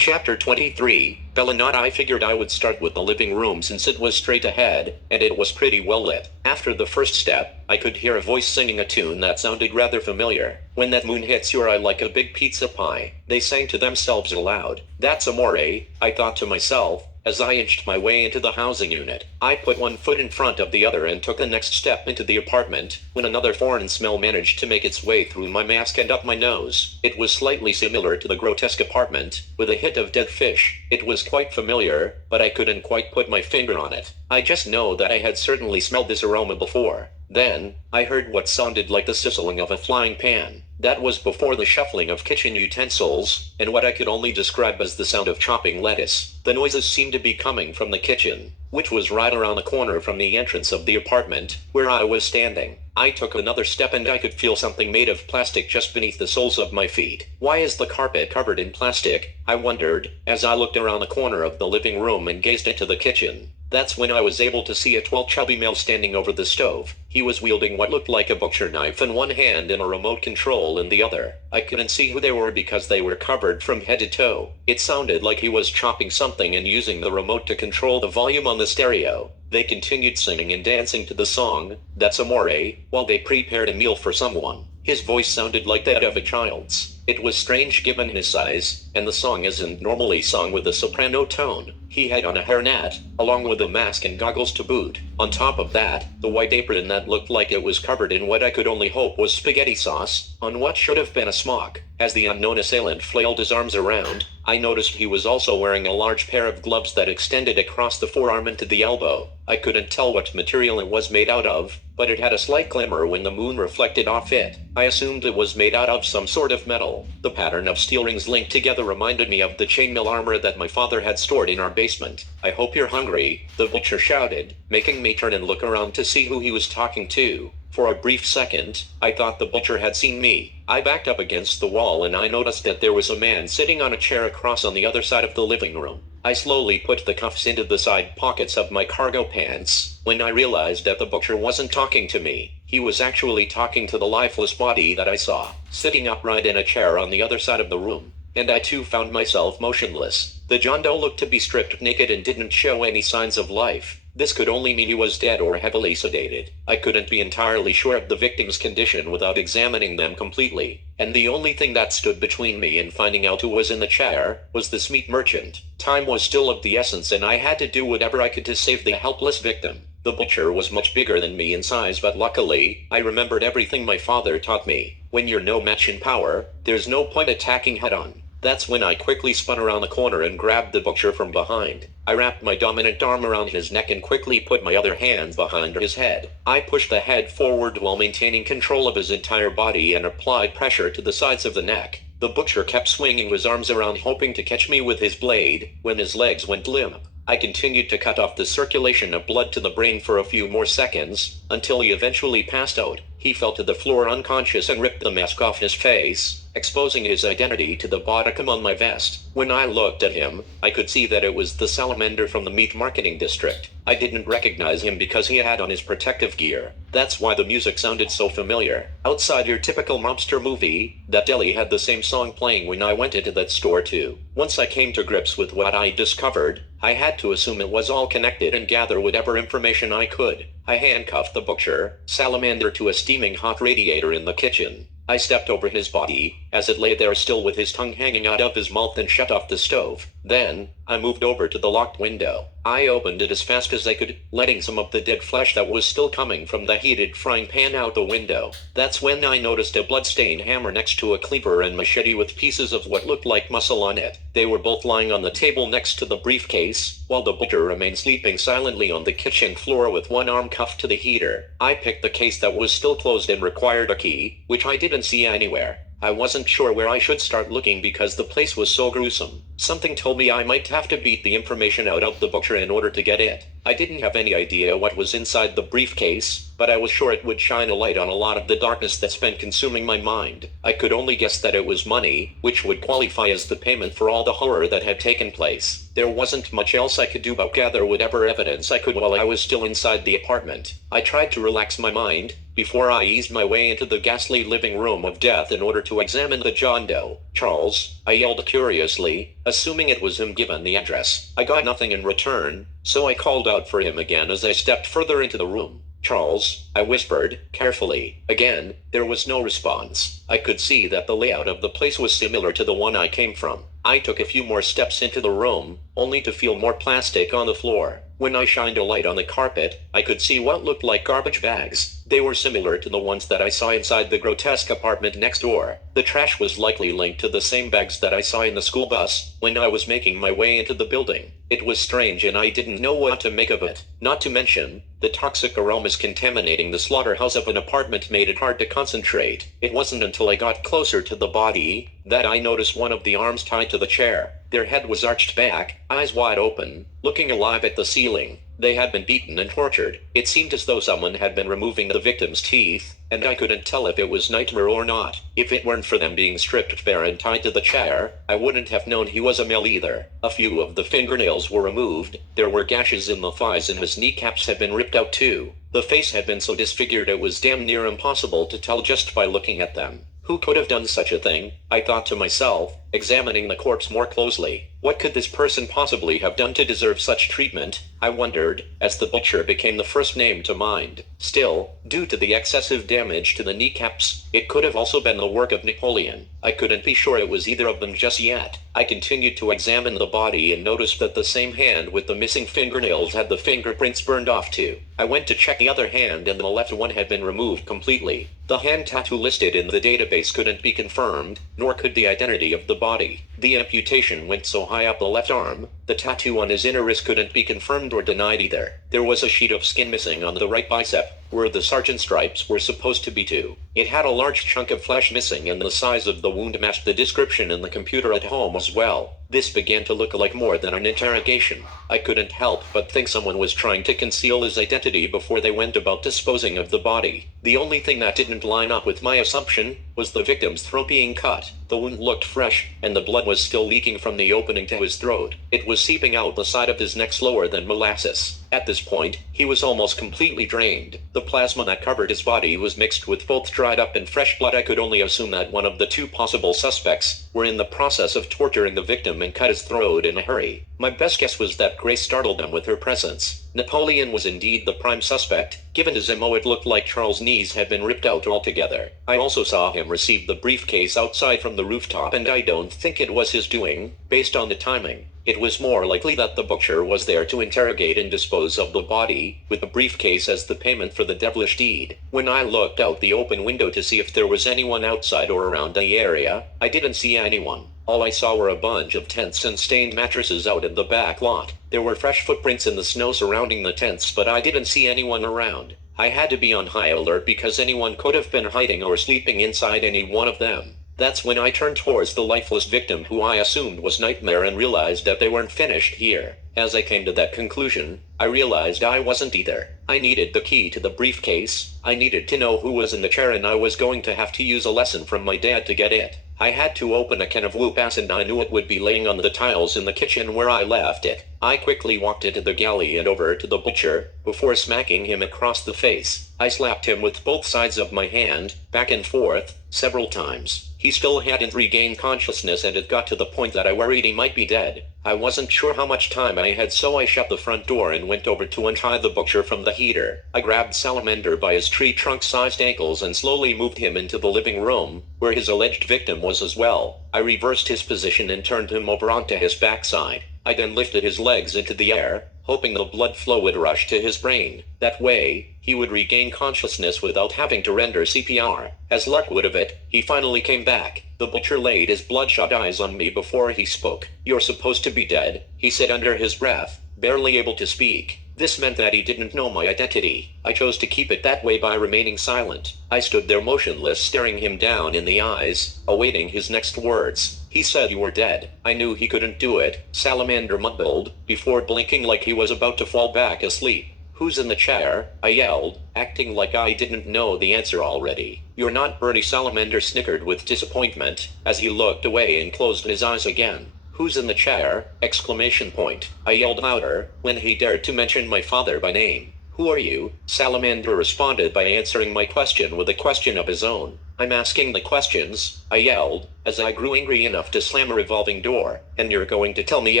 Chapter 23, Notte. I figured I would start with the living room since it was straight ahead, and it was pretty well lit. After the first step, I could hear a voice singing a tune that sounded rather familiar. When that moon hits your eye like a big pizza pie, they sang to themselves aloud. That's amore, I thought to myself, as I inched my way into the housing unit. I put one foot in front of the other and took the next step into the apartment, when another foreign smell managed to make its way through my mask and up my nose. It was slightly similar to the grotesque apartment, with a hint of dead fish. It was quite familiar, but I couldn't quite put my finger on it. I just know that I had certainly smelled this aroma before. Then, I heard what sounded like the sizzling of a flying pan. That was before the shuffling of kitchen utensils, and what I could only describe as the sound of chopping lettuce. The noises seemed to be coming from the kitchen, which was right around the corner from the entrance of the apartment, where I was standing. I took another step and I could feel something made of plastic just beneath the soles of my feet. Why is the carpet covered in plastic? I wondered, as I looked around the corner of the living room and gazed into the kitchen. That's when I was able to see a tall chubby male standing over the stove. He was wielding what looked like a butcher knife in one hand and a remote control in the other. I couldn't see who they were because they were covered from head to toe. It sounded like he was chopping something and using the remote to control the volume on the stereo. They continued singing and dancing to the song, That's Amore, while they prepared a meal for someone. His voice sounded like that of a child's. It was strange given his size, and the song isn't normally sung with a soprano tone. He had on a hairnet, along with a mask and goggles to boot. On top of that, the white apron that looked like it was covered in what I could only hope was spaghetti sauce, on what should have been a smock. As the unknown assailant flailed his arms around, I noticed he was also wearing a large pair of gloves that extended across the forearm and to the elbow. I couldn't tell what material it was made out of, but it had a slight glimmer when the moon reflected off it. I assumed it was made out of some sort of metal. The pattern of steel rings linked together reminded me of the chainmail armor that my father had stored in our basement. I hope you're hungry, the butcher shouted, making me turn and look around to see who he was talking to. For a brief second, I thought the butcher had seen me. I backed up against the wall and I noticed that there was a man sitting on a chair across on the other side of the living room. I slowly put the cuffs into the side pockets of my cargo pants, when I realized that the butcher wasn't talking to me. He was actually talking to the lifeless body that I saw, sitting upright in a chair on the other side of the room. And I too found myself motionless. The John Doe looked to be stripped naked and didn't show any signs of life. This could only mean he was dead or heavily sedated. I couldn't be entirely sure of the victim's condition without examining them completely, and the only thing that stood between me and finding out who was in the chair was this meat merchant. Time was still of the essence and I had to do whatever I could to save the helpless victim. The butcher was much bigger than me in size, but luckily, I remembered everything my father taught me. When you're no match in power, there's no point attacking head-on. That's when I quickly spun around the corner and grabbed the butcher from behind. I wrapped my dominant arm around his neck and quickly put my other hand behind his head. I pushed the head forward while maintaining control of his entire body and applied pressure to the sides of the neck. The butcher kept swinging his arms around hoping to catch me with his blade, when his legs went limp. I continued to cut off the circulation of blood to the brain for a few more seconds, until he eventually passed out. He fell to the floor unconscious and ripped the mask off his face, exposing his identity to the bodicum on my vest. When I looked at him, I could see that it was the salamander from the meat marketing district. I didn't recognize him because he had on his protective gear. That's why the music sounded so familiar. Outside your typical mobster movie, that deli had the same song playing when I went into that store too. Once I came to grips with what I discovered, I had to assume it was all connected and gather whatever information I could. I handcuffed the butcher, salamander, to a steaming hot radiator in the kitchen. I stepped over his body, as it lay there still with his tongue hanging out of his mouth, and shut off the stove. Then, I moved over to the locked window. I opened it as fast as I could, letting some of the dead flesh that was still coming from the heated frying pan out the window. That's when I noticed a blood-stained hammer next to a cleaver and machete with pieces of what looked like muscle on it. They were both lying on the table next to the briefcase, while the butcher remained sleeping silently on the kitchen floor with one arm cuffed to the heater. I picked the case that was still closed and required a key, which I didn't see anywhere. I wasn't sure where I should start looking because the place was so gruesome. Something told me I might have to beat the information out of the butcher in order to get it. I didn't have any idea what was inside the briefcase, but I was sure it would shine a light on a lot of the darkness that's been consuming my mind. I could only guess that it was money, which would qualify as the payment for all the horror that had taken place. There wasn't much else I could do but gather whatever evidence I could while I was still inside the apartment. I tried to relax my mind, before I eased my way into the ghastly living room of death in order to examine the John Doe. "Charles," I yelled curiously, assuming it was him given the address. I got nothing in return, so I called out for him again as I stepped further into the room. "Charles," I whispered, carefully. Again, there was no response. I could see that the layout of the place was similar to the one I came from. I took a few more steps into the room, only to feel more plastic on the floor. When I shined a light on the carpet, I could see what looked like garbage bags. They were similar to the ones that I saw inside the grotesque apartment next door. The trash was likely linked to the same bags that I saw in the school bus when I was making my way into the building. It was strange and I didn't know what to make of it. Not to mention, the toxic aromas contaminating the slaughterhouse of an apartment made it hard to concentrate. It wasn't until I got closer to the body that I noticed one of the arms tied to the chair. Their head was arched back, eyes wide open, looking alive at the ceiling. They had been beaten and tortured. It seemed as though someone had been removing the victim's teeth, and I couldn't tell if it was Nightmare or not. If it weren't for them being stripped bare and tied to the chair, I wouldn't have known he was a male either. A few of the fingernails were removed. There were gashes in the thighs and his kneecaps had been ripped out too. The face had been so disfigured it was damn near impossible to tell just by looking at them. Who could have done such a thing? I thought to myself, examining the corpse more closely. What could this person possibly have done to deserve such treatment? I wondered, as the butcher became the first name to mind. Still, due to the excessive damage to the kneecaps, it could have also been the work of Napoleon. I couldn't be sure it was either of them just yet. I continued to examine the body and noticed that the same hand with the missing fingernails had the fingerprints burned off too. I went to check the other hand and the left one had been removed completely. The hand tattoo listed in the database couldn't be confirmed, nor could the identity of the body. The amputation went so high up the left arm, the tattoo on his inner wrist couldn't be confirmed or denied either. There was a sheet of skin missing on the right bicep, where the sergeant stripes were supposed to be too. It had a large chunk of flesh missing and the size of the wound matched the description in the computer at home as well. This began to look like more than an interrogation. I couldn't help but think someone was trying to conceal his identity before they went about disposing of the body. The only thing that didn't line up with my assumption was the victim's throat being cut. The wound looked fresh, and the blood was still leaking from the opening to his throat. It was seeping out the side of his neck slower than molasses. At this point, he was almost completely drained. The plasma that covered his body was mixed with both dried up and fresh blood. I could only assume that one of the two possible suspects were in the process of torturing the victim and cut his throat in a hurry. My best guess was that Grace startled them with her presence. Napoleon was indeed the prime suspect. Given his MO, it looked like Charles' knees had been ripped out altogether. I also saw him receive the briefcase outside from the rooftop, and I don't think it was his doing, based on the timing. It was more likely that the butcher was there to interrogate and dispose of the body, with the briefcase as the payment for the devilish deed. When I looked out the open window to see if there was anyone outside or around the area, I didn't see anyone. All I saw were a bunch of tents and stained mattresses out in the back lot. There were fresh footprints in the snow surrounding the tents, but I didn't see anyone around. I had to be on high alert because anyone could have been hiding or sleeping inside any one of them. That's when I turned towards the lifeless victim, who I assumed was Nightmare, and realized that they weren't finished here. As I came to that conclusion, I realized I wasn't either. I needed the key to the briefcase, I needed to know who was in the chair, and I was going to have to use a lesson from my dad to get it. I had to open a can of whoop ass, and I knew it would be laying on the tiles in the kitchen where I left it. I quickly walked into the galley and over to the butcher, before smacking him across the face. I slapped him with both sides of my hand, back and forth, several times. He still hadn't regained consciousness, and it got to the point that I worried he might be dead. I wasn't sure how much time I had, so I shut the front door and went over to untie the butcher from the heater. I grabbed Salamander by his tree trunk-sized ankles and slowly moved him into the living room, where his alleged victim was as well. I reversed his position and turned him over onto his backside. I then lifted his legs into the air, hoping the blood flow would rush to his brain. That way, he would regain consciousness without having to render CPR. As luck would have it, he finally came back. The butcher laid his bloodshot eyes on me before he spoke. "You're supposed to be dead," he said under his breath, barely able to speak. This meant that he didn't know my identity. I chose to keep it that way by remaining silent. I stood there motionless, staring him down in the eyes, awaiting his next words. "He said you were dead." I knew he couldn't do it, Salamander mumbled, before blinking like he was about to fall back asleep. "Who's in the chair?" I yelled, acting like I didn't know the answer already. "You're not Bertie," Salamander snickered with disappointment, as he looked away and closed his eyes again. "Who's in the chair?" Exclamation point. I yelled louder, when he dared to mention my father by name. Who are you? Salamander responded by answering my question with a question of his own. I'm asking the questions, I yelled, as I grew angry enough to slam a revolving door. And you're going to tell me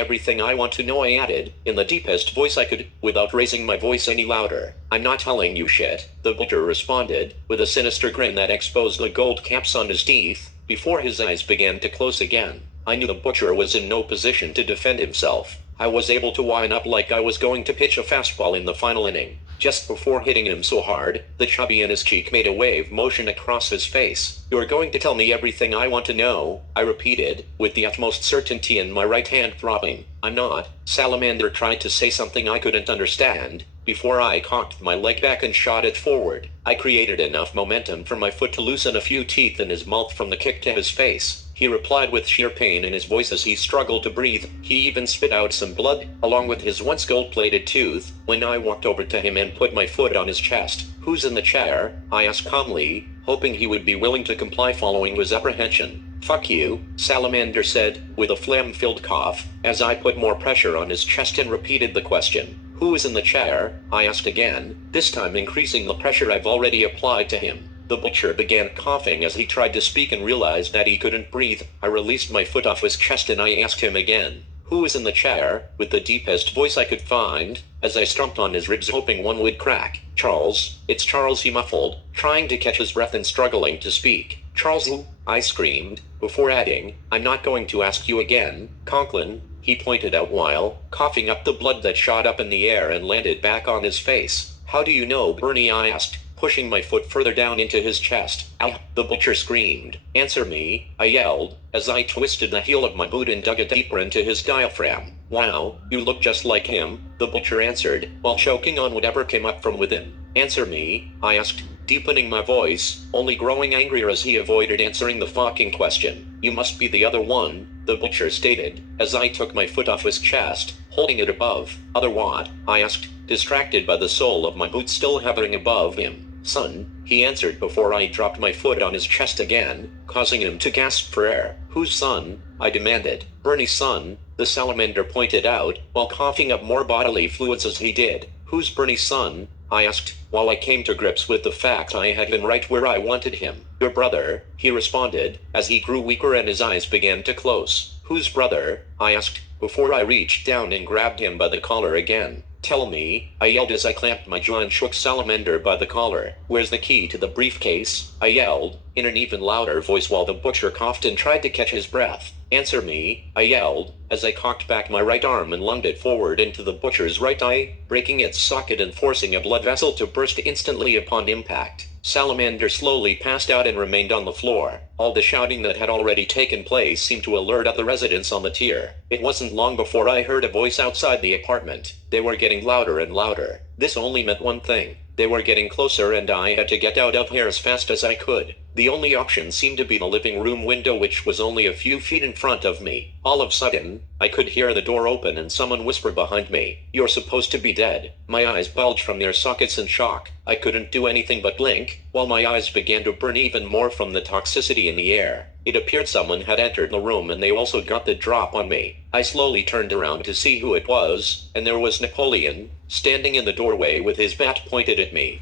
everything I want to know, I added, in the deepest voice I could, without raising my voice any louder. I'm not telling you shit, the butcher responded, with a sinister grin that exposed the gold caps on his teeth, before his eyes began to close again. I knew the butcher was in no position to defend himself. I was able to wind up like I was going to pitch a fastball in the final inning. Just before hitting him so hard, the chubby in his cheek made a wave motion across his face. You're going to tell me everything I want to know, I repeated, with the utmost certainty and my right hand throbbing. I'm not. Salamander tried to say something I couldn't understand, before I cocked my leg back and shot it forward. I created enough momentum for my foot to loosen a few teeth in his mouth from the kick to his face. He replied with sheer pain in his voice as he struggled to breathe. He even spit out some blood, along with his once gold-plated tooth, when I walked over to him and put my foot on his chest. Who's in the chair? I asked calmly, hoping he would be willing to comply following his apprehension. Fuck you, Salamander said, with a phlegm-filled cough, as I put more pressure on his chest and repeated the question. Who is in the chair? I asked again, this time increasing the pressure I've already applied to him. The butcher began coughing as he tried to speak and realized that he couldn't breathe. I released my foot off his chest and I asked him again, who is in the chair, with the deepest voice I could find, as I stomped on his ribs hoping one would crack. Charles, it's Charles, he muffled, trying to catch his breath and struggling to speak. Charles who? I screamed, before adding, I'm not going to ask you again, Conklin, he pointed out while coughing up the blood that shot up in the air and landed back on his face. How do you know, Bernie, I asked, pushing my foot further down into his chest. Ow, the butcher screamed. Answer me, I yelled, as I twisted the heel of my boot and dug it deeper into his diaphragm. Wow, you look just like him, the butcher answered, while choking on whatever came up from within. Answer me, I asked, deepening my voice, only growing angrier as he avoided answering the fucking question. You must be the other one, the butcher stated, as I took my foot off his chest, holding it above. Other what? I asked, distracted by the sole of my boot still hovering above him. Son, he answered before I dropped my foot on his chest again, causing him to gasp for air. Whose son? I demanded. Bernie's son, the salamander pointed out, while coughing up more bodily fluids as he did. Who's Bernie's son? I asked, while I came to grips with the fact I had been right where I wanted him. Your brother, he responded, as he grew weaker and his eyes began to close. Whose brother? I asked, before I reached down and grabbed him by the collar again. Tell me, I yelled as I clamped my jaw and shook Salamander by the collar. Where's the key to the briefcase? I yelled, in an even louder voice while the butcher coughed and tried to catch his breath. Answer me, I yelled, as I cocked back my right arm and lunged it forward into the butcher's right eye, breaking its socket and forcing a blood vessel to burst instantly upon impact. Salamander slowly passed out and remained on the floor. All the shouting that had already taken place seemed to alert other residents on the tier. It wasn't long before I heard a voice outside the apartment. They were getting louder and louder. This only meant one thing. They were getting closer and I had to get out of here as fast as I could. The only option seemed to be the living room window, which was only a few feet in front of me. All of a sudden, I could hear the door open and someone whisper behind me, "You're supposed to be dead." My eyes bulged from their sockets in shock. I couldn't do anything but blink, while my eyes began to burn even more from the toxicity in the air. It appeared someone had entered the room and they also got the drop on me. I slowly turned around to see who it was, and there was Napoleon, standing in the doorway with his bat pointed at me.